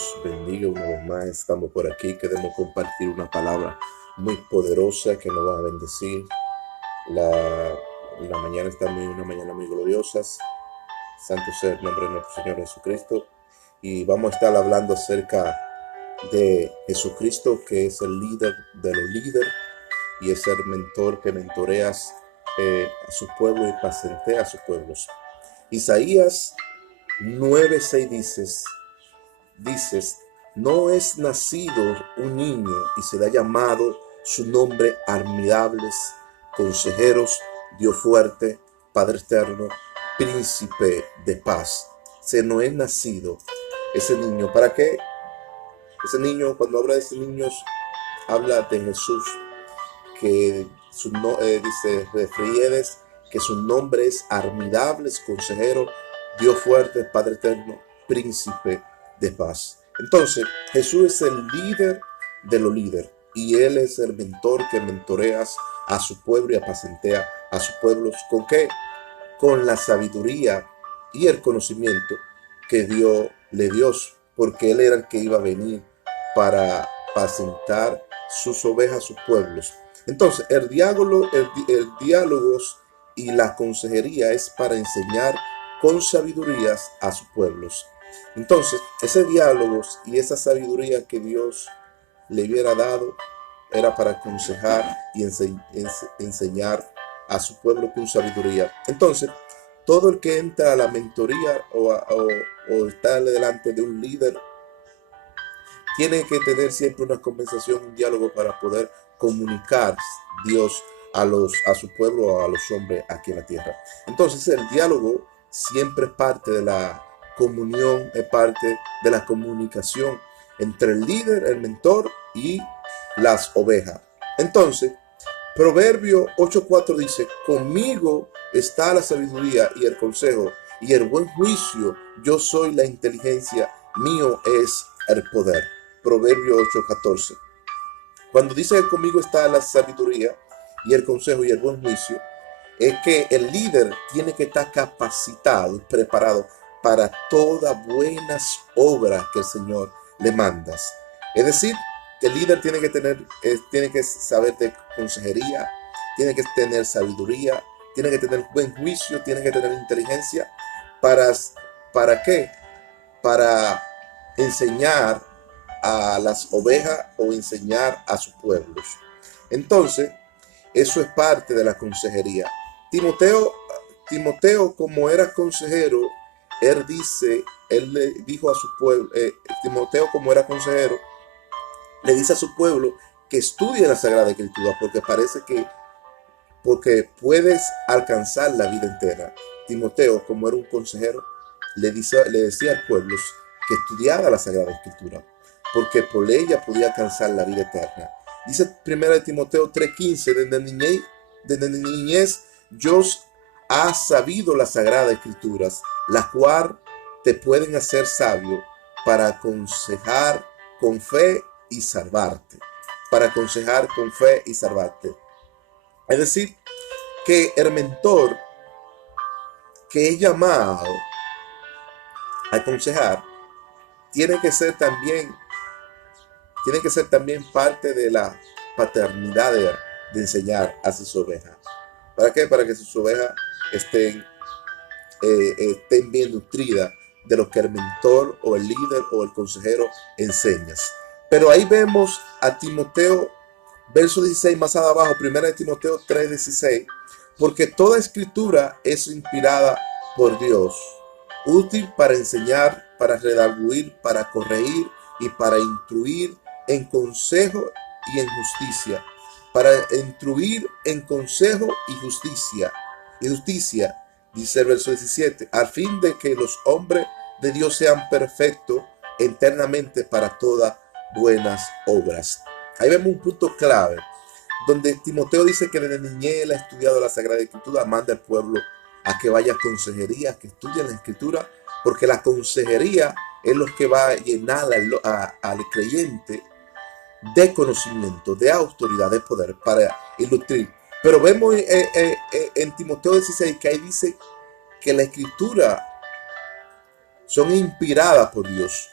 Dios bendiga una vez más. Estamos por aquí. Queremos compartir una palabra muy poderosa que nos va a bendecir. La, la mañana está una mañana muy gloriosa. Santo sea el nombre de nuestro Señor Jesucristo. Y vamos a estar hablando acerca de Jesucristo, que es el líder de los líderes y es el mentor que mentoreas a su pueblo y pacentea a sus pueblos. Isaías 9:6 dices, no es nacido un niño y será llamado su nombre admirables, consejeros, Dios fuerte, Padre eterno, príncipe de paz. Se no es nacido ese niño. ¿Para qué? Ese niño, cuando habla de ese niño, habla de Jesús, que dice, refriedes que su nombre es admirables, consejero, Dios fuerte, Padre eterno, príncipe de paz. Entonces, Jesús es el líder de los líderes y Él es el mentor que mentoreas a su pueblo y apacentea a sus pueblos. ¿Con qué? Con la sabiduría y el conocimiento que Dios le dio, porque Él era el que iba a venir para apacentar sus ovejas, sus pueblos. Entonces, el diálogo y la consejería es para enseñar con sabidurías a sus pueblos. Entonces, ese diálogo y esa sabiduría que Dios le hubiera dado era para aconsejar y enseñar a su pueblo con sabiduría. Entonces, todo el que entra a la mentoría o está delante de un líder tiene que tener siempre una conversación, un diálogo para poder comunicar Dios a su pueblo, a los hombres aquí en la tierra. Entonces el diálogo siempre es parte de la comunión, es parte de la comunicación entre el líder, el mentor y las ovejas. Entonces, Proverbio 8:4 dice, conmigo está la sabiduría y el consejo y el buen juicio, yo soy la inteligencia, mío es el poder. Proverbio 8:14. Cuando dice que conmigo está la sabiduría y el consejo y el buen juicio, es que el líder tiene que estar capacitado y preparado para todas buenas obras que el Señor le manda. Es decir, que el líder tiene que saber de consejería, tiene que tener sabiduría, tiene que tener buen juicio, tiene que tener inteligencia. ¿Para qué? Para enseñar a las ovejas o enseñar a sus pueblos. Entonces, eso es parte de la consejería. Timoteo, como era consejero, él le dijo a su pueblo, Timoteo, como era consejero, le dice a su pueblo que estudie la Sagrada Escritura porque puedes alcanzar la vida entera. Timoteo, como era un consejero, le decía al pueblo que estudiara la Sagrada Escritura, porque por ella podía alcanzar la vida eterna. Dice 1 Timoteo 3:15, desde niñez yo ha sabido las Sagradas Escrituras, las cuales te pueden hacer sabio para aconsejar con fe y salvarte. Para aconsejar con fe y salvarte. Es decir, que el mentor que es llamado a aconsejar tiene que ser también parte de la paternidad de enseñar a sus ovejas. ¿Para qué? Para que sus ovejas estén bien nutridas de lo que el mentor o el líder o el consejero enseñas. Pero ahí vemos a Timoteo, verso 16 más abajo, 1 Timoteo 3:16, porque toda escritura es inspirada por Dios, útil para enseñar, para redarguir, para corregir y para instruir en consejo y en justicia. Para instruir en consejo y justicia. Y justicia, dice el verso 17, al fin de que los hombres de Dios sean perfectos eternamente para todas buenas obras. Ahí vemos un punto clave, donde Timoteo dice que desde niñez él ha estudiado la Sagrada Escritura, manda al pueblo a que vaya a consejería, que estudie la Escritura, porque la consejería es lo que va a llenar al creyente de conocimiento, de autoridad, de poder para ilustrar. Pero vemos en Timoteo 16 que ahí dice que la Escritura son inspiradas por Dios.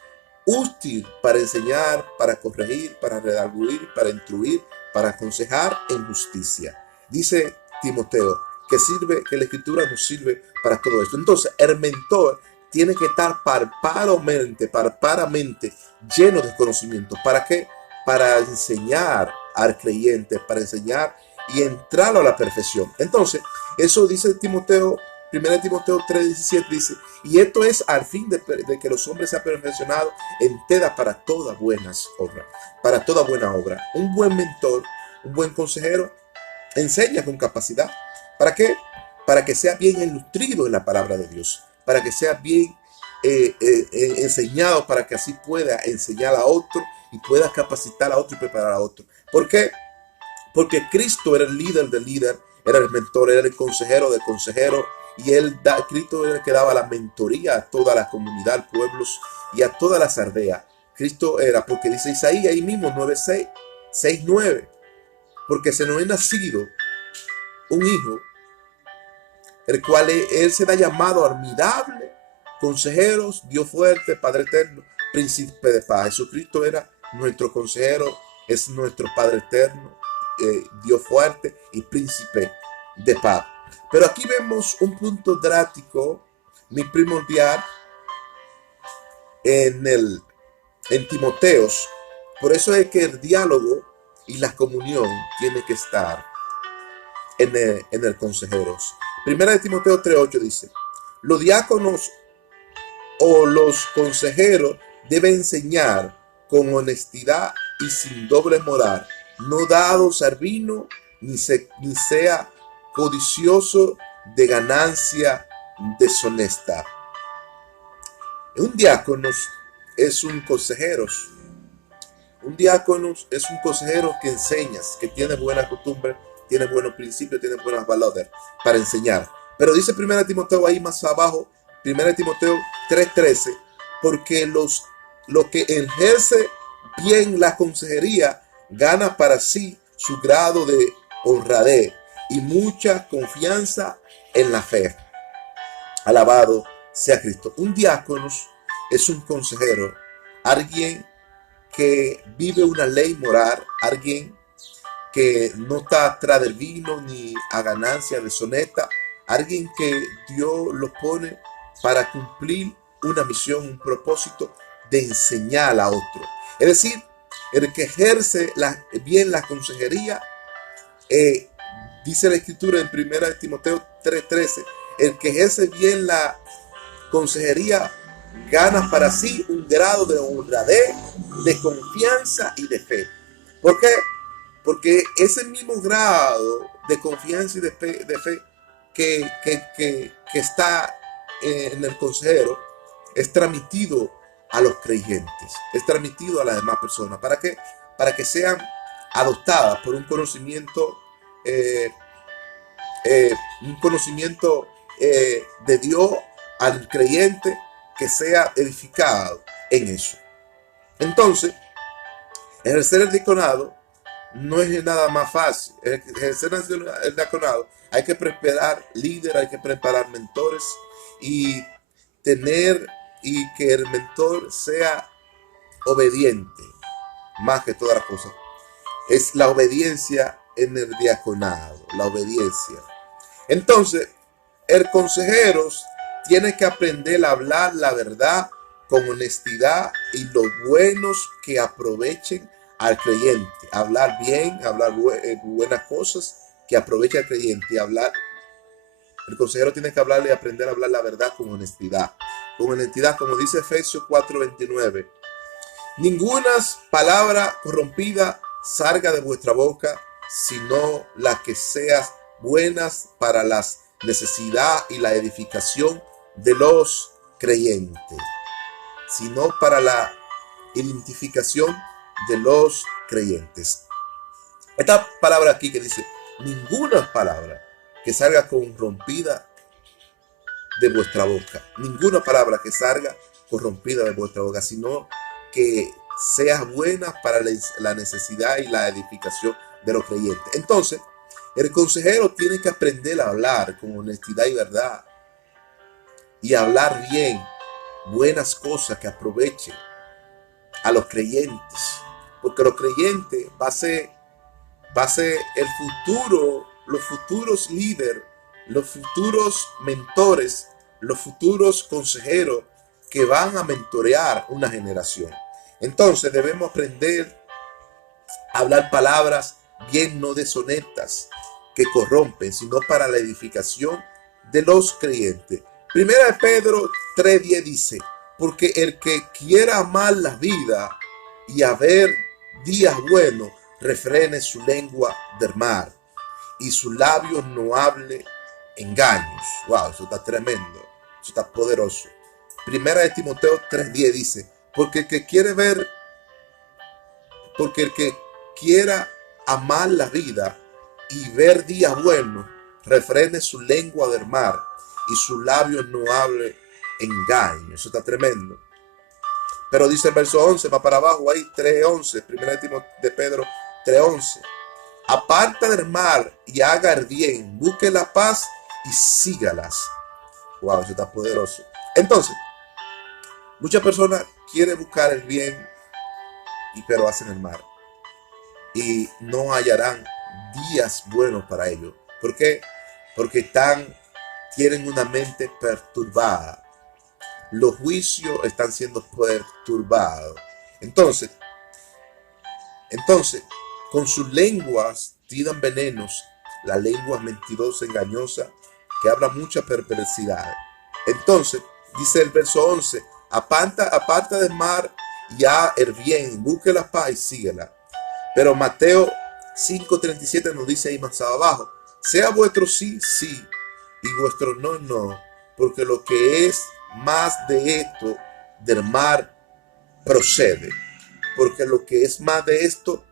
útil para enseñar, para corregir, para redarguir, para instruir, para aconsejar en justicia. Dice Timoteo que sirve, que la escritura nos sirve para todo esto. Entonces, el mentor tiene que estar parpadamente lleno de conocimiento. ¿Para qué? Para enseñar al creyente, para enseñar y entrarlo a la perfección. Entonces, eso dice Timoteo, 1 Timoteo 3:17 dice, y esto es al fin de que los hombres sean perfeccionados entera para todas buenas obras, para toda buena obra. Un buen mentor, un buen consejero, enseña con capacidad. ¿Para qué? Para que sea bien ilustrado en la palabra de Dios, para que sea bien enseñado, para que así pueda enseñar a otro y pueda capacitar a otro y preparar a otro. ¿Por qué? Porque Cristo era el líder del líder, era el mentor, era el consejero del consejero, y Cristo era el que daba la mentoría a toda la comunidad, pueblos y a todas las aldeas. Cristo era, porque dice Isaías ahí mismo, 9:6, 9, porque se nos ha nacido un hijo, el cual él será llamado admirable, consejeros, Dios fuerte, Padre eterno, príncipe de paz. Jesucristo era nuestro consejero, es nuestro Padre eterno, Dios fuerte y príncipe de paz. Pero aquí vemos un punto drástico, mi primordial, en Timoteos. Por eso es que el diálogo y la comunión tiene que estar en el consejeros. Primera de Timoteo 3:8 dice, los diáconos o los consejeros deben enseñar con honestidad y sin doble moral, no dados al vino, ni sea codicioso de ganancia deshonesta. Un diácono es un consejero. Un diácono es un consejero que enseña, que tiene buena costumbre, tiene buenos principios, tiene buenas valores para enseñar. Pero dice 1 Timoteo ahí más abajo, 1 Timoteo 3:13, porque lo que ejerce bien la consejería gana para sí su grado de honradez y mucha confianza en la fe. Alabado sea Cristo. Un diácono es un consejero, alguien que vive una ley moral, alguien que no está atrás del vino ni a ganancia deshonesta, alguien que Dios lo pone para cumplir una misión, un propósito de enseñar a otro. Es decir, el que ejerce bien la consejería, dice la escritura en 1 Timoteo 3:13, el que ejerce bien la consejería gana para sí un grado de honradez, de confianza y de fe. ¿Por qué? Porque ese mismo grado de confianza y de fe que está en el consejero es transmitido a los creyentes, es transmitido a las demás personas. ¿Para qué? Para que sean adoptadas por un conocimiento de Dios al creyente, que sea edificado en eso. Entonces, ejercer el diaconado no es nada más fácil. Ejercer el diaconado, hay que preparar líderes, hay que preparar mentores y que el mentor sea obediente, más que todas las cosas. Es la obediencia en el diaconado, la obediencia. Entonces, el consejero tiene que aprender a hablar la verdad con honestidad y los buenos que aprovechen al creyente. Hablar bien, hablar buenas cosas que aproveche al creyente. Y el consejero tiene que hablarle y aprender a hablar la verdad con honestidad. Con honestidad, como dice Efesios 4:29. Ninguna palabra corrompida salga de vuestra boca, sino las que sean buenas para la necesidad y la edificación de los creyentes, sino para la identificación de los creyentes. Esta palabra aquí que dice, ninguna palabra que salga corrompida de vuestra boca, ninguna palabra que salga corrompida de vuestra boca, sino que sea buena para la necesidad y la edificación de los creyentes. Entonces, el consejero tiene que aprender a hablar con honestidad y verdad y hablar bien, buenas cosas que aprovechen a los creyentes, porque los creyentes va a ser el futuro, los futuros líderes, los futuros mentores, los futuros consejeros que van a mentorear una generación. Entonces debemos aprender a hablar palabras bien no deshonestas que corrompen, sino para la edificación de los creyentes. Primera de Pedro 3:10 dice, porque el que quiera amar la vida y haber días buenos, refrene su lengua del mar y sus labios no hable engaños. Wow, eso está tremendo, eso está poderoso. Primera de Timoteo 3:10 dice, porque el que quiera amar la vida y ver días buenos, refrene su lengua del mar y sus labios no hable engaño. Eso está tremendo. Pero dice el verso 11, va para abajo ahí, 3:11, primera de Pedro 3:11. Aparta del mal y haga el bien, busque la paz y sígalas. Wow, eso está poderoso. Entonces, muchas personas quieren buscar el bien, pero hacen el mal. Y no hallarán días buenos para ellos. ¿Por qué? Porque tienen una mente perturbada. Los juicios están siendo perturbados. Entonces, con sus lenguas tiran venenos, la lengua mentirosa, engañosa, que habla mucha perversidad. Entonces, dice el verso 11, aparta del mal y haz el bien, busque la paz y síguela. Pero Mateo 5:37 nos dice ahí más abajo, sea vuestro sí, sí, y vuestro no, no, porque lo que es más de esto del mal procede. Porque lo que es más de esto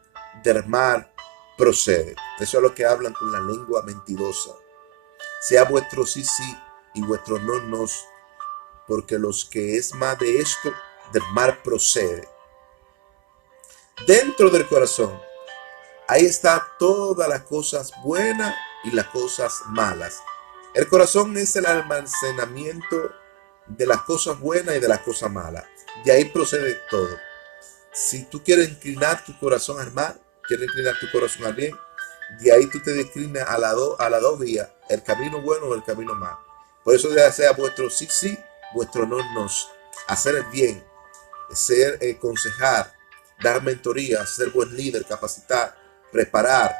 del mal procede. Eso es lo que hablan con la lengua mentirosa. Sea vuestro sí, sí, y vuestro no, no, porque lo que es más de esto del mal procede. Dentro del corazón, ahí está todas las cosas buenas y las cosas malas. El corazón es el almacenamiento de las cosas buenas y de las cosas malas. De ahí procede todo. Si tú quieres inclinar tu corazón al mal, quieres inclinar tu corazón al bien, de ahí tú te declinas a las dos vías, el camino bueno o el camino malo. Por eso ya sea vuestro sí, sí, vuestro no, no. Hacer el bien, ser aconsejar, dar mentoría, ser buen líder, capacitar, preparar,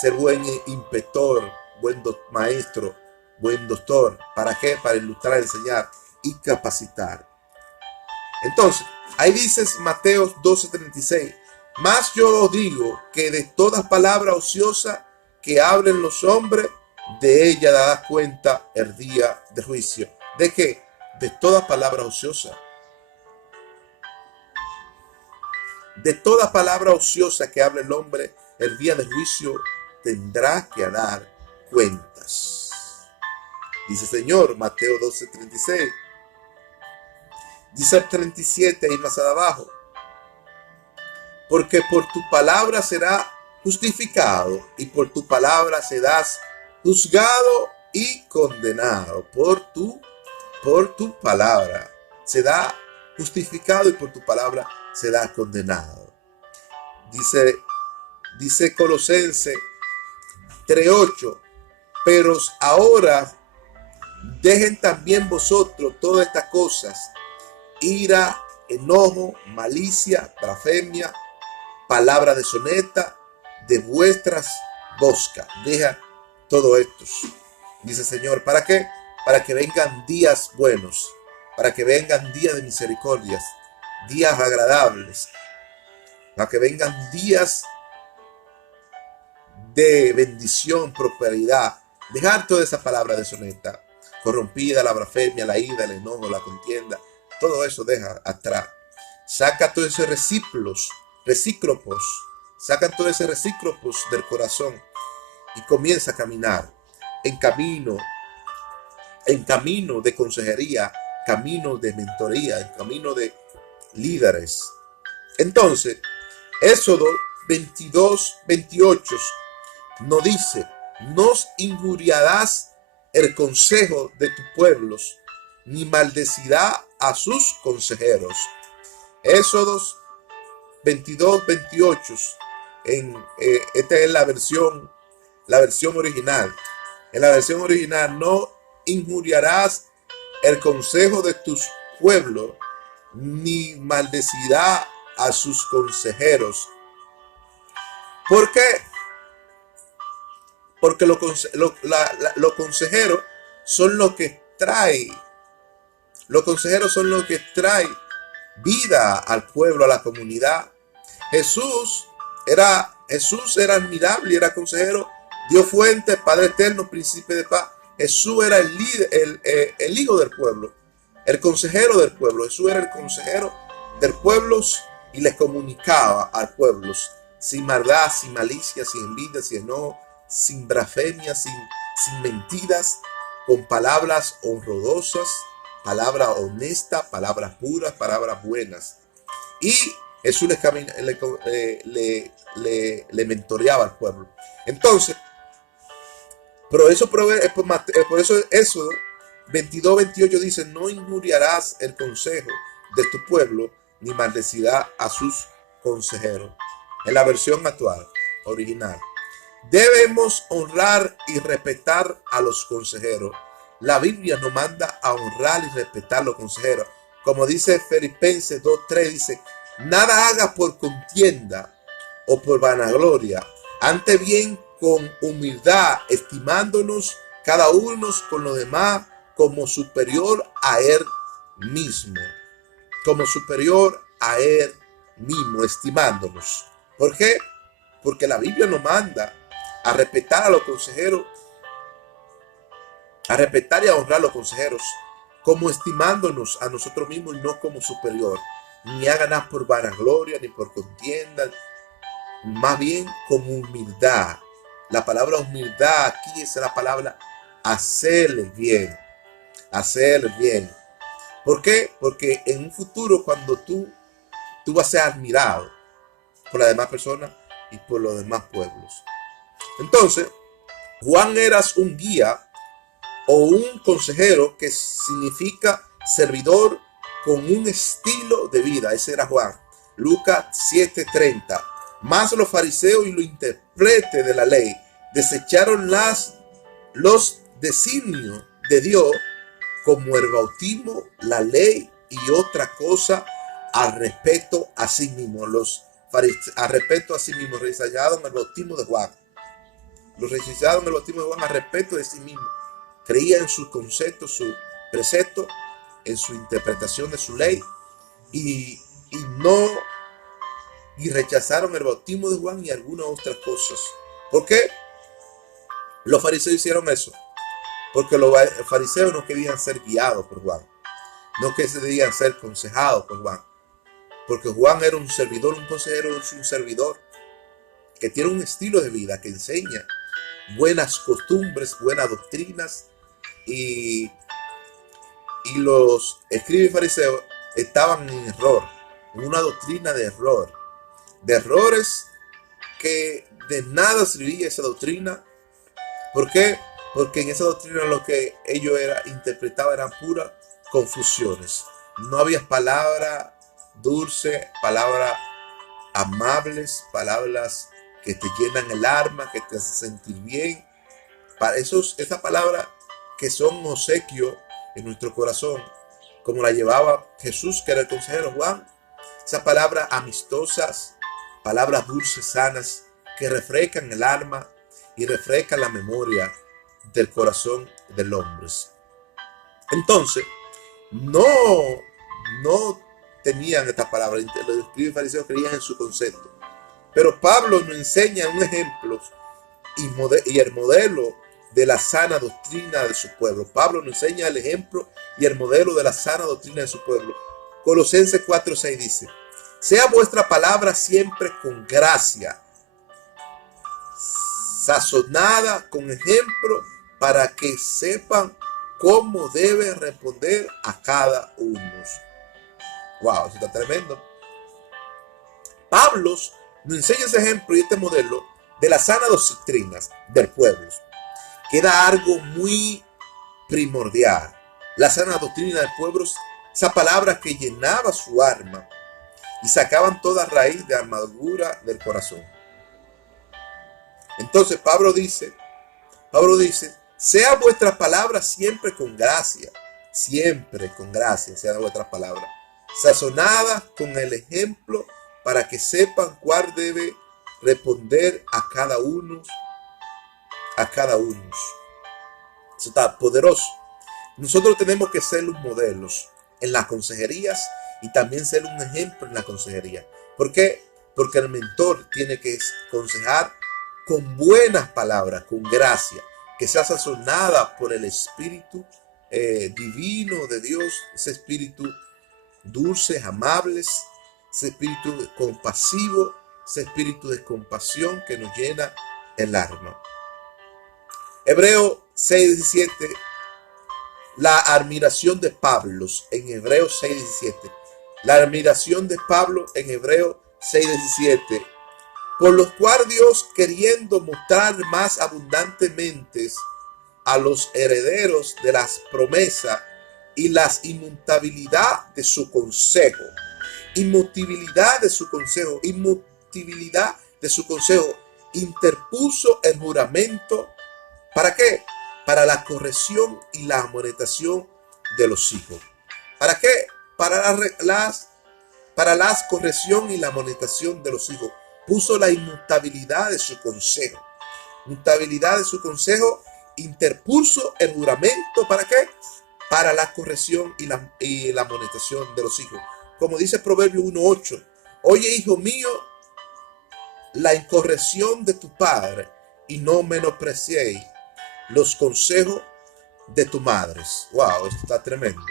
ser buen inspector, buen maestro, buen doctor. ¿Para qué? Para ilustrar, enseñar y capacitar. Entonces, ahí dices Mateo 12:36, mas yo os digo que de todas palabras ociosas que hablen los hombres, de ella darás cuenta el día de juicio. ¿De qué? De todas palabras ociosas. De toda palabra ociosa que hable el hombre, el día del juicio tendrá que dar cuentas. Dice el Señor, Mateo 12:36. Dice el 37 y más abajo. Porque por tu palabra será justificado y por tu palabra serás juzgado y condenado. Por tu palabra será justificado y por tu palabra será condenado. Dice Colosenses 3:8, pero ahora dejen también vosotros todas estas cosas, ira, enojo, malicia, blasfemia, palabra deshonesta de vuestras bocas. Deja todo esto, dice el Señor. ¿Para qué? Para que vengan días buenos, para que vengan días de misericordias, días agradables, para que vengan días de bendición, prosperidad. Dejar toda esa palabra deshonesta, corrompida, la blasfemia, la ira, el enojo, la contienda, todo eso deja atrás. Saca todos esos recíclopos, saca todos esos recíclopos del corazón y comienza a caminar en camino de consejería, camino de mentoría, en camino de líderes. Entonces, Éxodo 22:28 nos dice, no injuriarás el consejo de tus pueblos, ni maldecirá a sus consejeros. Éxodo 22, 28. Esta es la versión original. En la versión original, no injuriarás el consejo de tus pueblos, ni maldecirá a sus consejeros. ¿Por qué? Porque los consejeros son los que traen, los consejeros son los que traen vida al pueblo, a la comunidad. Jesús era admirable, era consejero, Dios fuente, Padre eterno, príncipe de paz. Jesús era el líder, el hijo del pueblo, el consejero del pueblo. Jesús era el consejero del pueblo y les comunicaba al pueblo sin maldad, sin malicia, sin envidia, sin enojo, sin blasfemia, sin mentiras, con palabras honrosas, palabras honestas, palabras puras, palabras buenas. Y Jesús le mentoreaba al pueblo. Entonces, por eso Éxodo 22, 28 dice: no injuriarás el consejo de tu pueblo, ni maldecirás a sus consejeros. En la versión actual, original. Debemos honrar y respetar a los consejeros. La Biblia nos manda a honrar y respetar a los consejeros. Como dice Filipenses 2:3, dice: nada hagas por contienda o por vanagloria, antes bien con humildad, estimándonos cada uno con los demás como superior a él mismo. Como superior a él mismo, estimándonos. ¿Por qué? Porque la Biblia nos manda a respetar a los consejeros, a respetar y a honrar a los consejeros, como estimándonos a nosotros mismos y no como superior, ni a ganar por vanagloria, ni por contienda, más bien con humildad. La palabra humildad aquí es la palabra hacerle bien, hacerle bien. ¿Por qué? Porque en un futuro, cuando tú vas a ser admirado por las demás personas y por los demás pueblos. Entonces, Juan era un guía o un consejero, que significa servidor con un estilo de vida. Ese era Juan. Lucas 7:30. Mas los fariseos y los intérpretes de la ley desecharon los designios de Dios, como el bautismo, la ley y otra cosa al respecto a sí mismo. Los fariseos al respecto a sí mismo rechazaron el bautismo de Juan. Los rechazaron el bautismo de Juan al respecto de sí mismo. Creían en sus conceptos, sus preceptos, en su interpretación de su ley, y rechazaron el bautismo de Juan y algunas otras cosas. ¿Por qué los fariseos hicieron eso? Porque los fariseos no querían ser guiados por Juan, no querían ser aconsejados por Juan, porque Juan era un servidor, un consejero, es un servidor que tiene un estilo de vida, que enseña buenas costumbres, buenas doctrinas, y los escribas y fariseos estaban en error, en una doctrina de error, de errores que de nada serviría esa doctrina. ¿Por qué? Porque en esa doctrina lo que ellos interpretaban eran puras confusiones. No había palabras dulces, palabras amables, palabras que te llenan el alma, que te hacen sentir bien. Para esas palabras que son obsequio en nuestro corazón, como la llevaba Jesús, que era el consejero Juan. Esas palabras amistosas, palabras dulces, sanas, que refrescan el alma y refrescan la memoria del corazón del hombre. Entonces, no tenían estas palabras. Los escribas y fariseos creían en su concepto. Pero Pablo nos enseña un ejemplo y el modelo de la sana doctrina de su pueblo. Pablo nos enseña el ejemplo y el modelo de la sana doctrina de su pueblo. Colosenses 4:6 dice: sea vuestra palabra siempre con gracia, sazonada con ejemplo, para que sepan cómo debe responder a cada uno. Wow, eso está tremendo. Pablo nos enseña ese ejemplo y este modelo de las sanas doctrinas del pueblo, que era algo muy primordial. La sana doctrina del pueblo, esa palabra que llenaba su alma, y sacaban toda raíz de amargura del corazón. Entonces Pablo dice, sea vuestra palabra siempre con gracia, sea vuestras palabras, sazonadas con el ejemplo para que sepan cuál debe responder a cada uno. Eso está poderoso. Nosotros tenemos que ser los modelos en las consejerías y también ser un ejemplo en la consejería. ¿Por qué? Porque el mentor tiene que aconsejar con buenas palabras, con gracia, que sea sazonada por el Espíritu divino de Dios, ese Espíritu dulce, amable, ese Espíritu compasivo, ese Espíritu de compasión que nos llena el alma. Hebreos 6:17, la admiración de Pablo en Hebreos 6:17. La admiración de Pablo en Hebreos 6:17. Por los cuales Dios, queriendo mostrar más abundantemente a los herederos de las promesas y las inmutabilidad de su consejo, interpuso el juramento. ¿Para qué? Para la corrección y la amonestación de los hijos. ¿Para qué? Para la corrección y la amonestación de los hijos. Puso la inmutabilidad de su consejo. Mutabilidad de su consejo, interpuso el juramento. ¿Para qué? Para la corrección y la amonestación de los hijos. Como dice Proverbio 1:8. Oye, hijo mío, la incorrección de tu padre y no menospreciéis los consejos de tu madre. Wow, esto está tremendo.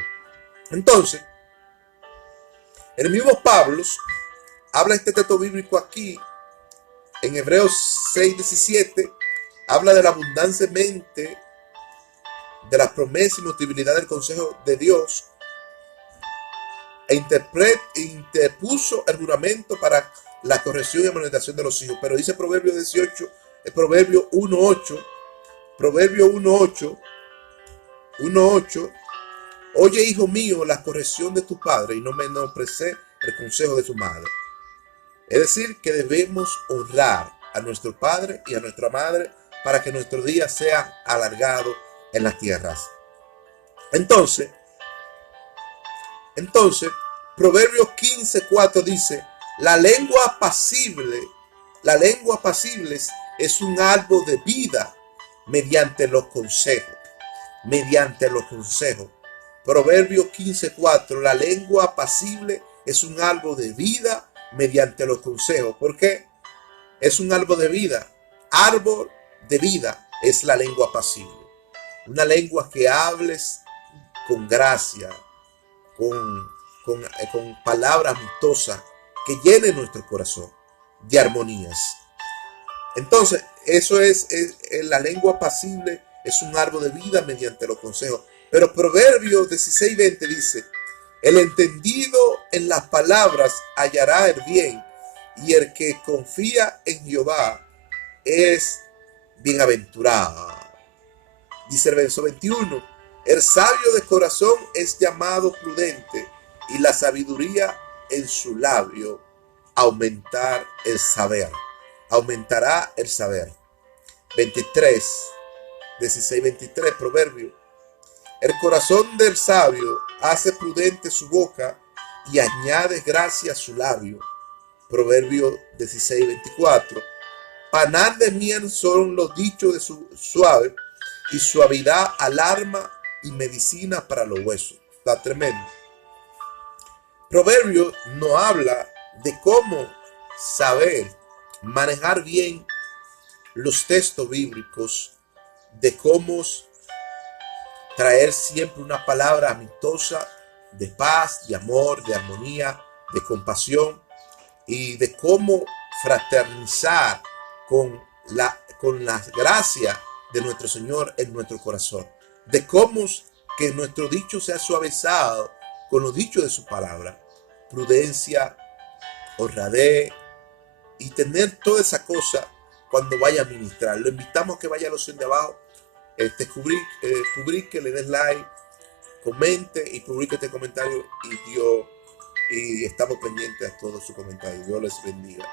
Entonces, el mismo Pablo habla este texto bíblico aquí en Hebreos 6:17, habla de la abundancia mente de la promesa y mutabilidad del consejo de Dios e interpuso el juramento para la corrección y amonestación de los hijos. Pero dice Proverbio 18, Proverbio 1:8, Proverbio 1:8, oye, hijo mío, la corrección de tu padre y no menosprecies el consejo de tu madre. Es decir, que debemos honrar a nuestro padre y a nuestra madre para que nuestro día sea alargado en las tierras. Entonces, Proverbios 15:4 dice, la lengua apacible es un árbol de vida mediante los consejos. Proverbios 15:4, la lengua apacible es un árbol de vida mediante los consejos. ¿Por qué? Es un árbol de vida. Árbol de vida es la lengua apacible. Una lengua que hables con gracia, con palabras amistosas que llenen nuestro corazón de armonías. Entonces, eso es la lengua apacible, es un árbol de vida mediante los consejos. Pero Proverbios 16:20 dice, el entendido en las palabras hallará el bien, y el que confía en Jehová es bienaventurado. Dice el verso 21, el sabio de corazón es llamado prudente, y la sabiduría en su labio aumentará el saber. 16:23, Proverbio. El corazón del sabio hace prudente su boca y añade gracia a su labio. Proverbio 16:24. Panal de miel son los dichos de su suave, y suavidad al alma y medicina para los huesos. Está tremendo. Proverbio nos habla de cómo saber manejar bien los textos bíblicos, de cómo traer siempre una palabra amistosa de paz, de amor, de armonía, de compasión, y de cómo fraternizar con la gracia de nuestro Señor en nuestro corazón, de cómo que nuestro dicho sea suavizado con los dichos de su palabra, prudencia, honradez, y tener toda esa cosa cuando vaya a ministrar. Lo invitamos a que vaya a la opción de abajo, publique, le des like, comente y publique este comentario, y Dios y estamos pendientes a todos sus comentarios. Dios les bendiga.